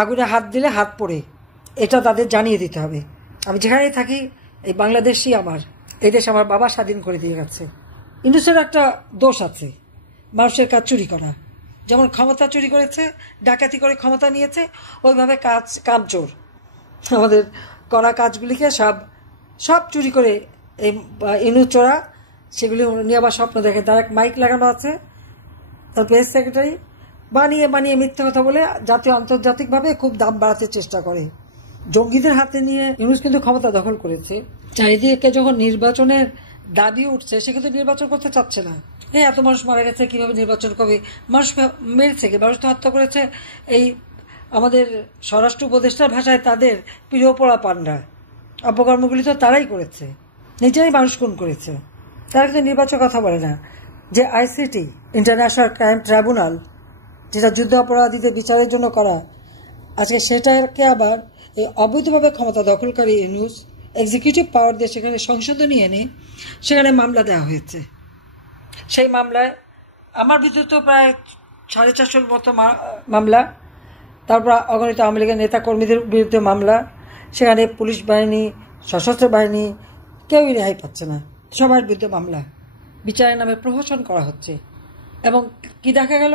আগুনে হাত দিলে হাত পড়ে, এটা তাদের জানিয়ে দিতে হবে। আমি যেখানেই থাকি, এই বাংলাদেশই আমার, এই দেশ আমার বাবা স্বাধীন করে দিয়ে গেছে। ইউনূসের একটা দোষ আছে, মানুষের কাজ চুরি করা। যেমন ক্ষমতা চুরি করেছে, ডাকাতি করে ক্ষমতা নিয়েছে, ওইভাবে কামচোর আমাদের করা কাজগুলিকে সব চুরি করে এই ইউনূস চোরা সেগুলি নিয়ে আবার স্বপ্ন দেখে। তার এক মাইক লাগানো আছে, তার প্রেস সেক্রেটারি বানিয়ে মিথ্যা কথা বলে জাতীয় আন্তর্জাতিকভাবে খুব দাম বাড়াতে চেষ্টা করে। জঙ্গিদের হাতে নিয়ে ইউনূস কিন্তু ক্ষমতা দখল করেছে। চারিদিকে যখন নির্বাচনের দাবি উঠছে, সে কিন্তু নির্বাচন করতে চাচ্ছে না। এত মানুষ মারা গেছে, কিভাবে নির্বাচন করবে? মানুষ মেরেছে, মানুষ তো হত্যা করেছে। এই আমাদের স্বরাষ্ট্র উপদেষ্টার ভাষায় তাদের প্রিয় পোড়া পান্ডা, অপকর্মগুলি তো তারাই করেছে, নিজেরাই মানুষ খুন করেছে। তারা কিন্তু নির্বাচন কথা বলে না। যে আইসিটি, ইন্টারন্যাশনাল ক্রাইম ট্রাইব্যুনাল, যেটা যুদ্ধ অপরাধীদের বিচারের জন্য করা, আজকে সেটাকে আবার এই অবৈধভাবে ক্ষমতা দখলকারী ইউনূস এক্সিকিউটিভ পাওয়ার দিয়ে সেখানে সংশোধনী এনে সেখানে মামলা দেওয়া হয়েছে। সেই মামলায় আমার ভিতরে তো প্রায় 450 মতো মামলা, তারপর অগণিত আওয়ামী লীগের নেতা কর্মীদের বিরুদ্ধে মামলা, সেখানে পুলিশ বাহিনী, সশস্ত্র বাহিনী কেউই রেহাই পাচ্ছে না, সবার বিরুদ্ধে মামলা, বিচারের নামে প্রহসন করা হচ্ছে। এবং কি দেখা গেল,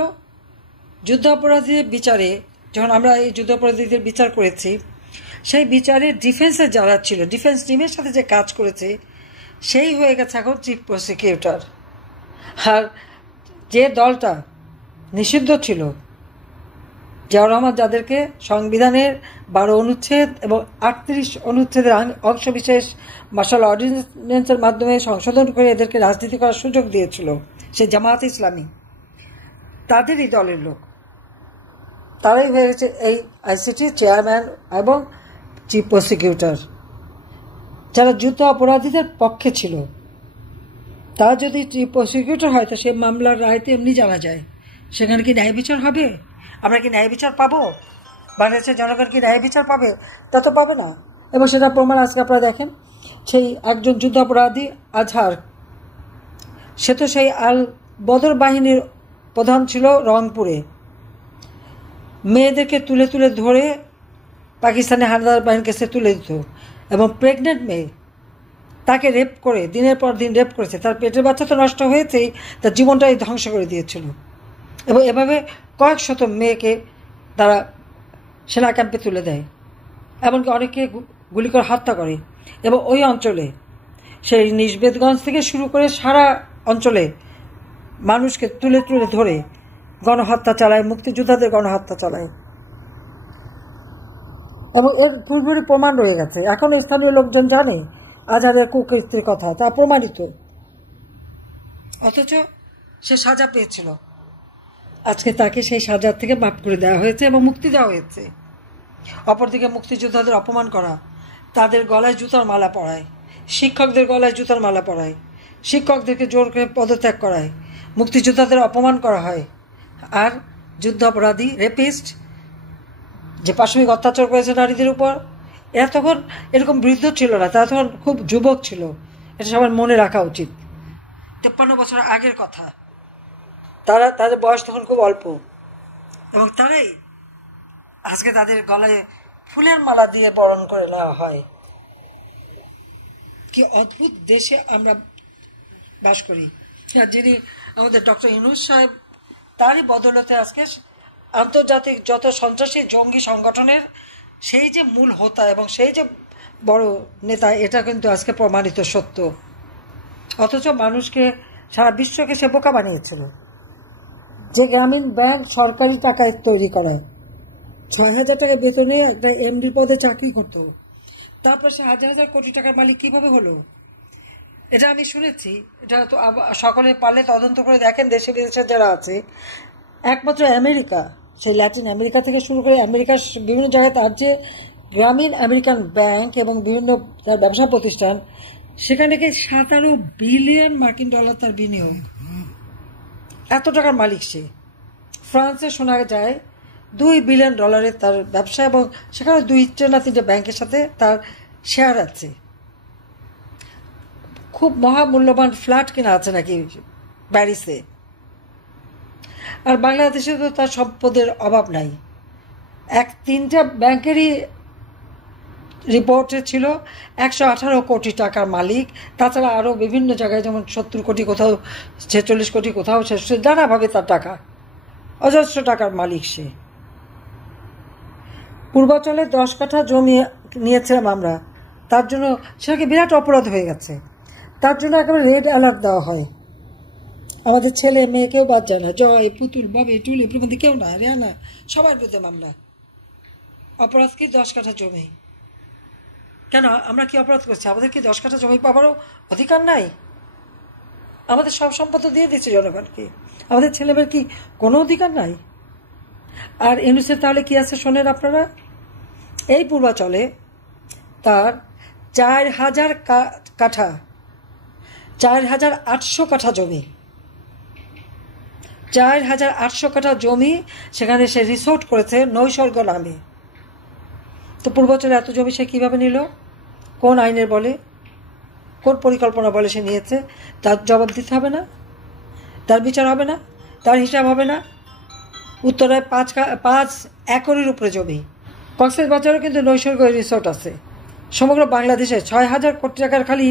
যুদ্ধ অপরাধীদের বিচারে, যখন আমরা এই যুদ্ধ অপরাধীদের বিচার করেছি, সেই বিচারে ডিফেন্সের যারা ছিল, ডিফেন্স টিমের সাথে যে কাজ করেছে, সেই হয়ে গেছে এখন চিফ প্রসিকিউটর। আর যে দলটা নিষিদ্ধ ছিল, জিয়াউর রহমান যাদেরকে সংবিধানের 12 অনুচ্ছেদ এবং 38 অনুচ্ছেদের অংশবিশেষ মার্শাল অর্ডিন্যান্সের মাধ্যমে সংশোধন করে এদেরকে রাজনীতি করার সুযোগ দিয়েছিল, সে জামায়াত ইসলামী, তাদেরই দলের লোক, তারাই হয়েছে এই আইসিটির চেয়ারম্যান এবং চিফ প্রসিকিউটর। যারা যুদ্ধ অপরাধীদের পক্ষে ছিল, তারা যদি চিফ প্রসিকিউটর হয়, তো সে মামলার রায়তে এমনি জানা যায়। সেখানে কি ন্যায় বিচার হবে? আমরা কি ন্যায় বিচার পাবো? বাংলাদেশের জনগণ কি ন্যায় বিচার পাবে? তা তো পাবে না। এবং সেটা প্রমাণ আজকে আপনারা দেখেন, সেই একজন যুদ্ধ অপরাধী আজহার, সে তো সেই আল বদর বাহিনীর প্রধান ছিল রংপুরে, মেয়েদেরকে তুলে ধরে পাকিস্তানি হানাদার বাহিনীর কাছে তুলে দিত, এবং প্রেগনেন্ট মেয়ে, তাকে রেপ করে দিনের পর দিন রেপ করেছে। তার পেটের বাচ্চা তো নষ্ট হয়েছেই, তার জীবনটাই ধ্বংস করে দিয়েছিল। এবং এভাবে কয়েক শত মেয়েকে তারা সেনা ক্যাম্পে তুলে দেয়, এমনকি অনেকে গুলি করে হত্যা করে। এবং ওই অঞ্চলে, সেই নিশবেদগঞ্জ থেকে শুরু করে সারা অঞ্চলে মানুষকে তুলে ধরে গণহত্যা চালায়, মুক্তিযোদ্ধাদের গণহত্যা চালায়। এবং এর পুরোপুরি প্রমাণ রয়ে গেছে, এখন স্থানীয় লোকজন জানে আজাদের কুকীর্তির কথা, তা প্রমাণিত। অথচ সে সাজা পেয়েছিল, আজকে তাকে সেই সাজার থেকে মাফ করে দেওয়া হয়েছে এবং মুক্তি দেওয়া হয়েছে। অপরদিকে মুক্তিযোদ্ধাদের অপমান করা, তাদের গলায় জুতার মালা পরায়, শিক্ষকদের গলায় জুতার মালা পরায়, শিক্ষকদেরকে জোর করে পদত্যাগ করায়, মুক্তিযোদ্ধাদের অপমান করা হয়। আর যুদ্ধ অপরাধী, রেপিস্ট, যে পাশবিক অত্যাচার করেছে নারীদের উপর, এরা তখন এরকম বৃদ্ধ ছিল না, তারা তখন খুব যুবক ছিল। এটা সবার মনে রাখা উচিত। 53 বছর আগের কথা, তাদের বয়স তখন খুব অল্প, এবং তারাই আজকে তাদের গলায় ফুলের মালা দিয়ে বরণ করে নেওয়া হয়। কি অদ্ভুত দেশে আমরা বাস করি। আর যিনি আমাদের ডক্টর ইউনূস সাহেব, তারই বদৌলতে আজকে আন্তর্জাতিক যত সন্ত্রাসী জঙ্গি সংগঠনের সেই যে মূল হোতা এবং সেই যে বড় নেতা, এটা কিন্তু আজকে প্রমাণিত সত্য। অথচ মানুষকে, সারা বিশ্বকে সে বোকা বানিয়েছিল। যে গ্রামীণ ব্যাংক সরকারি টাকায় তৈরি করা, 6,000 টাকা বেতনে একটা এমডি পদে চাকরি করত, তারপর সে হাজার হাজার কোটি টাকার মালিক কিভাবে হলো? এটা আমি শুনেছি। এটা তো সকলে পারলে তদন্ত করে দেখেন, দেশে বিদেশে যারা আছে। একমাত্র আমেরিকা, সেই ল্যাটিন আমেরিকা থেকে শুরু করে আমেরিকার বিভিন্ন জায়গায় তার যে গ্রামীণ আমেরিকান ব্যাংক এবং বিভিন্ন তার ব্যবসা প্রতিষ্ঠান, সেখানে 17 বিলিয়ন মার্কিন ডলার তার বিনিয়োগ। এত টাকার মালিক সে। ফ্রান্সে শোনা যায় 2 বিলিয়ন ডলারের তার ব্যবসা, এবং সেখানে 2 না 3টে ব্যাংকের সাথে তার শেয়ার আছে। খুব মহামূল্যবান ফ্ল্যাট কিনা আছে নাকি প্যারিসে। আর বাংলাদেশে তো তার সম্পদের অভাব নাই। তিনটা ব্যাংকেরই রিপোর্টে ছিল 118 কোটি টাকার মালিক। তাছাড়া আরও বিভিন্ন জায়গায় যেমন 70 কোটি, কোথাও 46 কোটি, কোথাও নানাভাবে তার টাকা, অজস্র টাকার মালিক সে। পূর্বাচলে 10 কাঠা জমি নিয়েছিলাম আমরা, তার জন্য সেটাকে বিরাট অপরাধ হয়ে গেছে। তার জন্য একেবারে রেড অ্যালার্ট দেওয়া হয়। আমাদের ছেলে মেয়ে কেউ বাদ যায় না, জয়, পুতুল, ববি, টুলি প্রবন্ধী কেউ না, রিয়ানা, সবার বিরুদ্ধে মামলা। অপরাধ কি 10 কাঠা জমি? কেন আমরা কি অপরাধ করছি? আমাদের কি 10 কাঠা জমি পাবারও অধিকার নাই? আমাদের সব সম্পদ দিয়ে দিচ্ছে জনগণকে, আমাদের ছেলেমেয়ের কি কোনো অধিকার নাই? আর ইউনুসের তাহলে কি আছে শোনেন আপনারা। এই পূর্বাচলে তার 4000 কাঠা, 4800 কাঠা জমি, 4800 কাঠা জমি, সেখানে সে রিসোর্ট করেছে নৈসর্গ নামে। তো পূর্বাচলে এত জমি সে কীভাবে নিল? কোন আইনের বলে, কোন পরিকল্পনা বলে সে নিয়েছে? তার জবাব দিতে হবে না? তার বিচার হবে না? তার হিসাব হবে না? উত্তরায় 5 একরের উপরে জমি। কক্সবাজারেও কিন্তু নৈসর্গ রিসোর্ট আছে। সমগ্র বাংলাদেশে 6000 কোটি টাকার খালি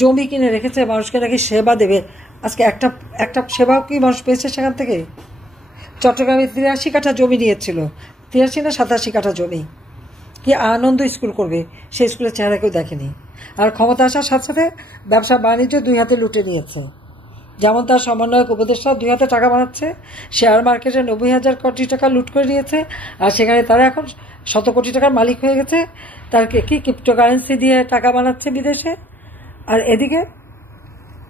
জমি কিনে রেখেছে, মানুষকে নাকি সেবা দেবে। আজকে একটা সেবাও কি মানুষ পেয়েছে সেখান থেকে? চট্টগ্রামে 83 কাঠা জমি নিয়েছিল, 83 না 87 কাঠা জমি। কি আনন্দ স্কুল করবে, সেই স্কুলের চেহারা কেউ দেখেনি। আর ক্ষমতা আসার সাথে সাথে ব্যবসা বাণিজ্য 2 হাতে লুটে নিয়েছে। যেমন তার সমন্বয়ক উপদেষ্টা 2 হাতে টাকা বানাচ্ছে, শেয়ার মার্কেটে 90,000 কোটি টাকা লুট করে নিয়েছে, আর সেখানে তারা এখন 100 কোটি টাকার মালিক হয়ে গেছে। তার কি ক্রিপ্টোকারেন্সি দিয়ে টাকা বানাচ্ছে বিদেশে, আর এদিকে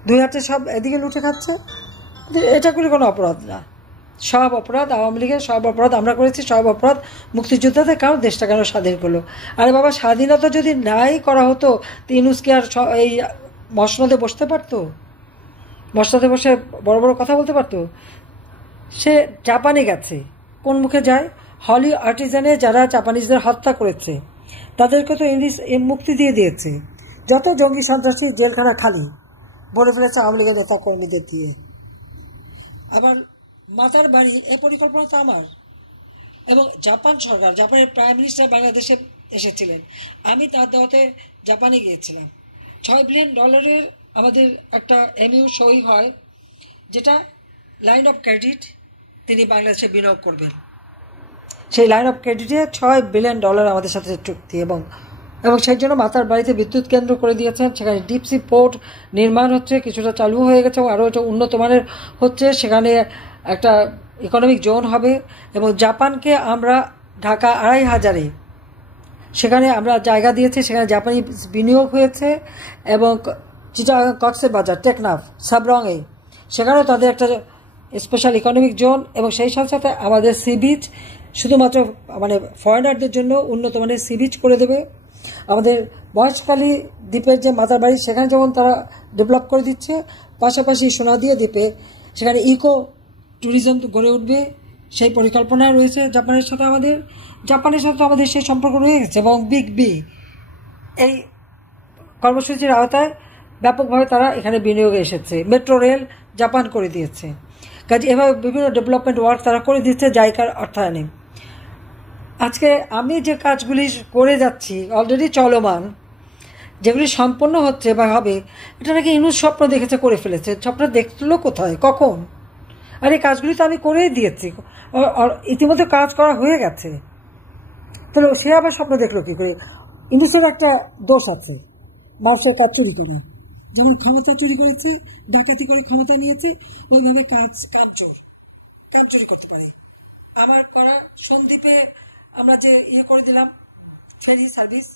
2 হাতে সব এদিকে লুটে খাচ্ছে। এটাগুলি কোনো অপরাধ না, সব অপরাধ আওয়ামী লীগের, সব অপরাধ আমরা করেছি, সব অপরাধ মুক্তিযোদ্ধাদের। কারণ দেশটা কেন স্বাধীন করলো? আরে বাবা, স্বাধীনতা যদি নাই করা হতো তো ইউনুস কি আর এই মসনদে বসতে পারতো? মসনদে বসে বড় বড় কথা বলতে পারতো? সে জাপানে গেছে, কোন মুখে যায়? হলি আর্টিজানে যারা জাপানিজদের হত্যা করেছে তাদেরকে তো ইংলিশ মুক্তি দিয়ে দিয়েছে। যত জঙ্গি সন্ত্রাসী জেলখানা খালি ভরে ফেলেছে আওয়ামী লীগের নেতা কর্মীদের দিয়ে। আবার মাতার বাড়ি, এই পরিকল্পনা তো আমার। এবং জাপান সরকার, জাপানের প্রাইম মিনিস্টার বাংলাদেশে এসেছিলেন, আমি তার দাওয়াতে জাপানে গিয়েছিলাম। $6 বিলিয়ন আমাদের একটা এমইউ সই হয়, যেটা লাইন অফ ক্রেডিট তিনি বাংলাদেশে বিনিয়োগ করবেন। সেই লাইন অফ ক্রেডিটে $6 বিলিয়ন আমাদের সাথে চুক্তি। এবং সেই জন্য মাতার বাড়িতে বিদ্যুৎ কেন্দ্র করে দিয়েছেন। সেখানে ডিপসি পোর্ট নির্মাণ হচ্ছে, কিছুটা চালু হয়ে গেছে, আরও এটা উন্নত মানের হচ্ছে। সেখানে একটা ইকোনমিক জোন হবে। এবং জাপানকে আমরা ঢাকা 2500-এ সেখানে আমরা জায়গা দিয়েছি, সেখানে জাপানি বিনিয়োগ হয়েছে। এবং কক্সবাজার, টেকনাফ, সাবরংয়ে সেখানেও তাদের একটা স্পেশাল ইকোনমিক জোন। এবং সেই সাথে সাথে আমাদের সি বিচ শুধুমাত্র মানে ফরেনারদের জন্য উন্নত মানের সি বিচ করে দেবে। আমাদের মহেশখালী দ্বীপের যে মাতার বাড়ি, সেখানে যেমন তারা ডেভেলপ করে দিচ্ছে, পাশাপাশি সোনাদিয়া দ্বীপে সেখানে ইকো ট্যুরিজম গড়ে উঠবে, সেই পরিকল্পনা রয়েছে জাপানের সাথে আমাদের। জাপানের সাথে আমাদের সেই সম্পর্ক রয়ে গেছে। এবং বিগ বি এই কর্মসূচির আওতায় ব্যাপকভাবে তারা এখানে বিনিয়োগে এসেছে। মেট্রো রেল জাপান করে দিয়েছে। কাজে এভাবে বিভিন্ন ডেভেলপমেন্ট ওয়ার্ক তারা করে দিচ্ছে জাইকার অর্থায়নে। আজকে আমি যে কাজগুলি করে যাচ্ছি অলরেডি চলমান, যেগুলি সম্পন্ন হচ্ছে বা হবে, এটা নাকি ইউনুস স্বপ্ন দেখেছে, করে ফেলেছে। স্বপ্ন দেখলো কোথায়, কখন? আর এই কাজগুলি তো আমি করেই দিয়েছি, ইতিমধ্যে কাজ করা হয়ে গেছে। তাহলে সে আবার স্বপ্ন দেখলো কি করে? ইউনুসের একটা দোষ আছে, মানুষের কাজ চুরি করে। যেমন ক্ষমতা চুরি করেছি, ডাকাতি করে ক্ষমতা নিয়েছি, ওইভাবে কাজ চুরি করতে পারে। আমার করা সন্দ্বীপে আমরা যে করে দিলাম ফেরি সার্ভিস,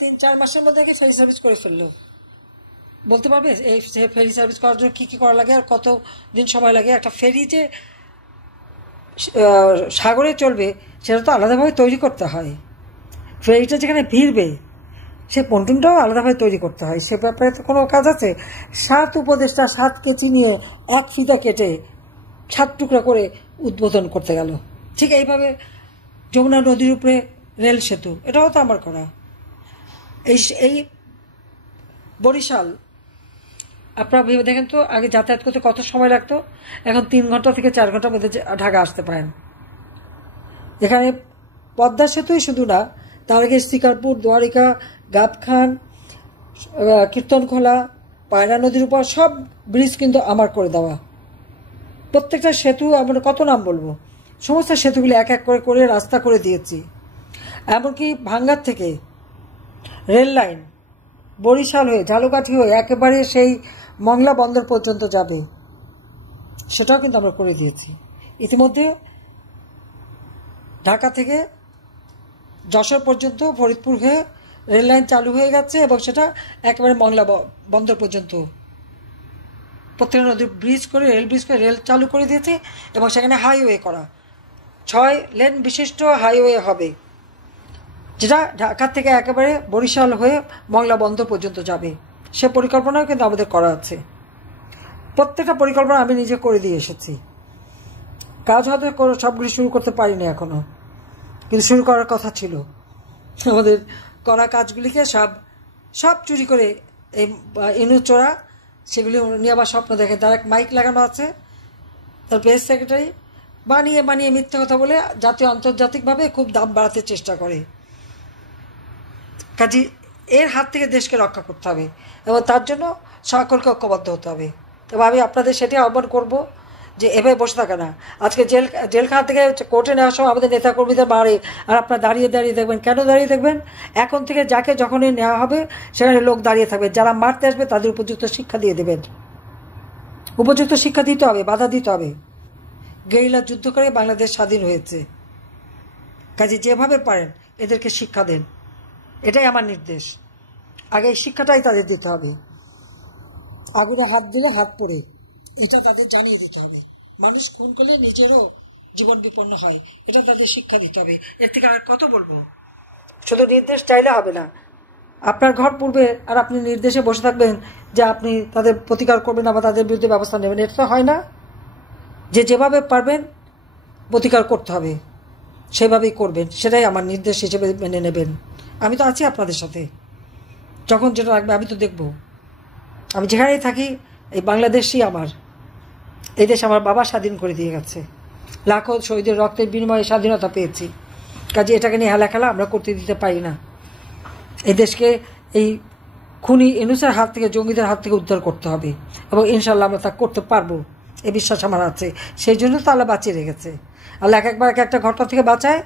3-4 মাসের মধ্যে ফেরি সার্ভিস করে ফেললো। বলতে পারবে এই ফেরি সার্ভিস করার জন্য কী করা লাগে আর কত দিন সময় লাগে? একটা ফেরি যে সাগরে চলবে সেটা তো আলাদাভাবে তৈরি করতে হয়। ফেরিটা যেখানে ভিড়বে সে পন্টুনটাও আলাদাভাবে তৈরি করতে হয়। সে ব্যাপারে তো কোনো কাজ আছে? 7 উপদেষ্টা 7 কেচি নিয়ে 1 ফিতা কেটে 7 টুকরা করে উদ্বোধন করতে গেল। ঠিক এইভাবে যমুনা নদীর উপরে রেল সেতু, এটাও তো আমার করা। এই বরিশাল আপনারা ভেবে দেখেন তো, আগে যাতায়াত করতে কত সময় লাগতো, এখন 3 ঘন্টা থেকে 4 ঘন্টার মধ্যে ঢাকা আসতে পারেন। এখানে পদ্মা সেতুই শুধু না, তার আগে শিকারপুর, দ্বারিকা, গাবখান, কীর্তনখোলা, পায়রা নদীর উপর সব ব্রিজ কিন্তু আমার করে দেওয়া। প্রত্যেকটা সেতু আমরা কত নাম বলবো, সমস্ত সেতুগুলি এক এক করে করে রাস্তা করে দিয়েছি। এমনকি ভাঙ্গার থেকে রেল লাইন বরিশাল হয়ে ঝালকাঠি হয়ে একেবারে সেই মংলা বন্দর পর্যন্ত যাবে, সেটাও কিন্তু আমরা করে দিয়েছি। ইতিমধ্যে ঢাকা থেকে যশোর পর্যন্ত ফরিদপুর হয়ে রেল লাইন চালু হয়ে গেছে এবং সেটা একেবারে মংলা বন্দর পর্যন্ত প্রত্যেক নদী ব্রিজ করে, রেল ব্রিজ করে রেল চালু করে দিয়েছে এবং সেখানে হাইওয়ে করা, 6 লেন বিশিষ্ট হাইওয়ে হবে, যেটা ঢাকা থেকে একেবারে বরিশাল হয়ে মংলা বন্দর পর্যন্ত যাবে। সে পরিকল্পনাও কিন্তু আমাদের করা আছে। প্রত্যেকটা পরিকল্পনা আমি নিজে করে দিয়ে এসেছি। কাজ হয়তো সবগুলি শুরু করতে পারিনি এখনো, কিন্তু শুরু করার কথা ছিল। আমাদের করা কাজগুলিকে সব চুরি করে এই ইনুচোরা সেগুলি নিয়ে আবার স্বপ্ন দেখে। তার এক মাইক লাগানো আছে, তার প্রেস সেক্রেটারি বানিয়ে বানিয়ে মিথ্যে কথা বলে জাতীয় আন্তর্জাতিকভাবে খুব দাম বাড়াতে চেষ্টা করে। কাজে এর হাত থেকে দেশকে রক্ষা করতে হবে এবং তার জন্য সকলকে ঐক্যবদ্ধ হতে হবে। এবং আমি আপনাদের সেটি আহ্বান করব যে এভাবে বসে থাকে না। আজকে জেলখানা থেকে কোর্টে নেওয়ার সময় আমাদের নেতাকর্মীদের বাড়ে, আর আপনারা দাঁড়িয়ে দাঁড়িয়ে দেখবেন। কেন দাঁড়িয়ে দেখবেন? এখন থেকে যাকে যখনই নেওয়া হবে সেখানে লোক দাঁড়িয়ে থাকবে। যারা মারতে আসবে তাদের উপযুক্ত শিক্ষা দিয়ে দেবেন। উপযুক্ত শিক্ষা দিতে হবে, বাধা দিতে হবে। গেরিলা যুদ্ধ করে বাংলাদেশ স্বাধীন হয়েছে। কাজে যেভাবে পারেন এদেরকে শিক্ষা দেন, এটাই আমার নির্দেশ। আগে এই শিক্ষাটাই তাদের দিতে হবে। আগুনে হাত দিলে হাত পড়ে, এটা তাদের জানিয়ে দিতে হবে। মানুষ খুন করলে নিজেরও জীবন বিপন্ন হয়, এটা তাদের শিক্ষা দিতে হবে। এর থেকে আর কত বলবো? শুধু নির্দেশ চাইলে হবে না। আপনার ঘর পূর্বে আর আপনি নির্দেশে বসে থাকবেন যে আপনি তাদের প্রতিকার করবেন না বা তাদের বিরুদ্ধে ব্যবস্থা নেবেন, এটা তো হয় না। যেভাবে পারবেন প্রতিকার করতে হবে সেভাবেই করবেন, সেটাই আমার নির্দেশ হিসেবে মেনে নেবেন। আমি তো আছি আপনাদের সাথে, যখন যেটা লাগবে আমি তো দেখব। আমি যেখানেই থাকি এই বাংলাদেশই আমার, এই দেশ আমার বাবা স্বাধীন করে দিয়ে গেছে। লাখো শহীদের রক্তের বিনিময়ে স্বাধীনতা পেয়েছি। কাজে এটাকে নিয়ে হেলাখেলা আমরা করতে দিতে পারি না। এই দেশকে এই খুনি ইউনূসের হাত থেকে, জঙ্গিদের হাত থেকে উদ্ধার করতে হবে এবং ইনশাল্লাহ আমরা তা করতে পারবো, এই বিশ্বাস আমার আছে। সেই জন্য তো আল্লাহ বাঁচিয়ে রেখেছে। আল্লাহ এক একবার এক একটা ঘটনা থেকে বাঁচায়,